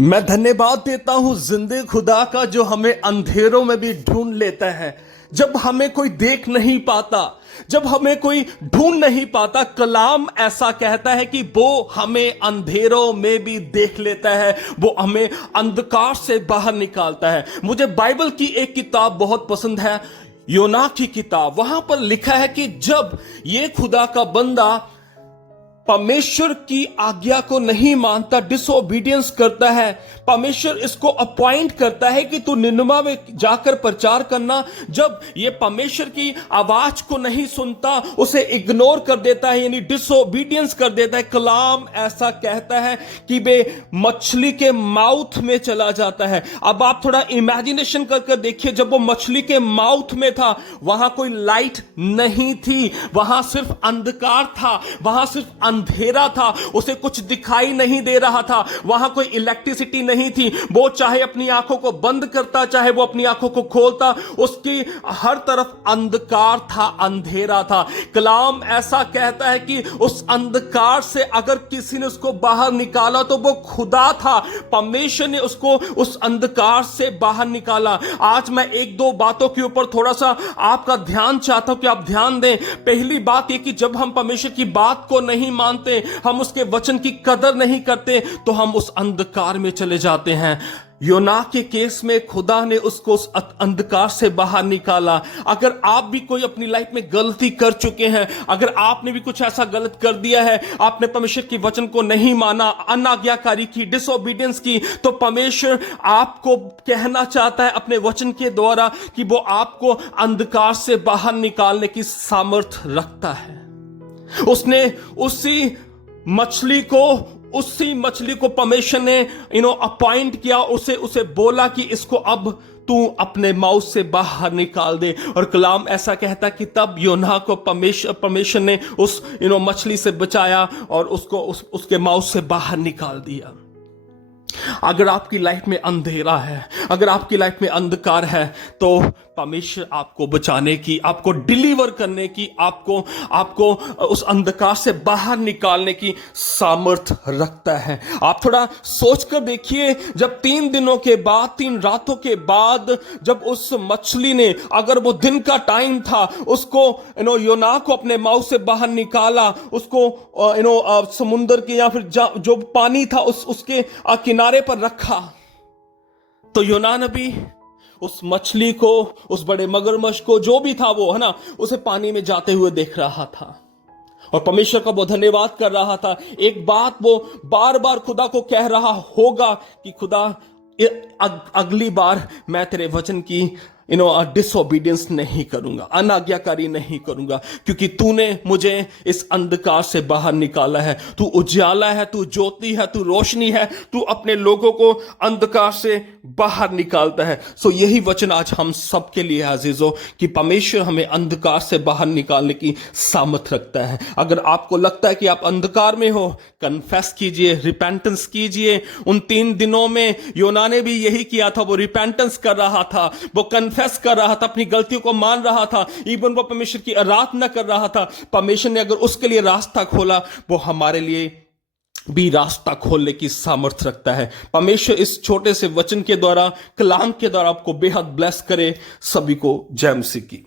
मैं धन्यवाद देता हूं जिंदे खुदा का जो हमें अंधेरों में भी ढूंढ लेता है। जब हमें कोई देख नहीं पाता, जब हमें कोई ढूंढ नहीं पाता, कलाम ऐसा कहता है कि वो हमें अंधेरों में भी देख लेता है, वो हमें अंधकार से बाहर निकालता है। मुझे बाइबल की एक किताब बहुत पसंद है, योना की किताब। वहां पर लिखा है कि जब ये खुदा का बंदा परमेश्वर की आज्ञा को नहीं मानता, डिसोबीडियंस करता है, परमेश्वर इसको अपॉइंट करता है कि तू निनवा में जाकर प्रचार करना। जब ये परमेश्वर की आवाज को नहीं सुनता, उसे इग्नोर कर देता है, यानी डिसोबीडियंस कर देता है, कलाम ऐसा कहता है कि वे मछली के माउथ में चला जाता है। अब आप थोड़ा इमेजिनेशन करके देखिए, जब वो मछली के माउथ में था, वहां कोई लाइट नहीं थी, वहां सिर्फ अंधकार था, वहां सिर्फ अंधेरा था, उसे कुछ दिखाई नहीं दे रहा था, वहां कोई इलेक्ट्रिसिटी नहीं थी। वो चाहे अपनी आंखों को बंद करता, चाहे वो अपनी आंखों को खोलता, उसकी हर तरफ अंधकार था, अंधेरा था। कलाम ऐसा कहता है कि उस अंधकार से अगर किसी ने उसको बाहर निकाला तो वो खुदा था, परमेश्वर ने उसको उस अंधकार से बाहर निकाला। आज मैं एक दो बातों के ऊपर थोड़ा सा आपका ध्यान चाहता हूं कि आप ध्यान दें। पहली बात यह कि जब हम परमेश्वर की बात को नहीं मानते, हम उसके वचन की कदर नहीं करते, तो हम उस अंधकार में चले जाते हैं। योना के केस में खुदा ने उसको उस अंधकार से बाहर निकाला। अगर आप भी कोई अपनी लाइफ में गलती कर चुके हैं, अगर आपने भी कुछ ऐसा गलत कर दिया है, आपने परमेश्वर के वचन को नहीं माना, अनाज्ञाकारी की, डिसोबीडियंस की, तो परमेश्वर आपको कहना चाहता है अपने वचन के द्वारा कि वो आपको अंधकार से बाहर निकालने की सामर्थ्य रखता है। उसने उसी मछली को परमेश्वर ने अपॉइंट किया, उसे बोला कि इसको अब तू अपने माउथ से बाहर निकाल दे। और कलाम ऐसा कहता कि तब योना को परमेश्वर ने उस मछली से बचाया और उसको उसके माउथ से बाहर निकाल दिया। अगर आपकी लाइफ में अंधेरा है, अगर आपकी लाइफ में अंधकार है, तो परमेश्वर आपको बचाने की, आपको डिलीवर करने की, आपको उस अंधकार से बाहर निकालने की सामर्थ रखता है। आप थोड़ा सोचकर देखिए, जब 3 दिनों के बाद, 3 रातों के बाद, जब उस मछली ने, अगर वो दिन का टाइम था, उसको योना को अपने माउथ से बाहर निकाला, उसको समुद्र के या फिर जो पानी था उसके किनारे पर रखा, तो योना नबी उस मछली को, उस बड़े मगरमच्छ को, जो भी था वो, है ना, उसे पानी में जाते हुए देख रहा था और परमेश्वर का वो धन्यवाद कर रहा था। एक बात वो बार बार खुदा को कह रहा होगा कि खुदा अगली बार मैं तेरे वचन की डिसोबीडियंस नहीं करूंगा, अनाज्ञाकारी नहीं करूंगा, क्योंकि तूने मुझे इस अंधकार से बाहर निकाला है। तू उजाला है, तू ज्योति है, तू रोशनी है, तू अपने लोगों को अंधकार से बाहर निकालता है। सो यही वचन आज हम सबके लिए है अजीजों, कि परमेश्वर हमें अंधकार से बाहर निकालने की सामर्थ रखता है। अगर आपको लगता है कि आप अंधकार में हो, कन्फेस कीजिए, रिपेंटेंस कीजिए। उन 3 दिनों में योना ने भी यही किया था, वो रिपेंटेंस कर रहा था, वो कन्फेस कर रहा था, अपनी गलतियों को मान रहा था, इवन वो परमेश्वर की आराधना कर रहा था। परमेश्वर ने अगर उसके लिए रास्ता खोला, वो हमारे लिए भी रास्ता खोलने की सामर्थ्य रखता है। परमेश्वर इस छोटे से वचन के द्वारा, कलाम के द्वारा आपको बेहद ब्लेस करे। सभी को जय मसीह की।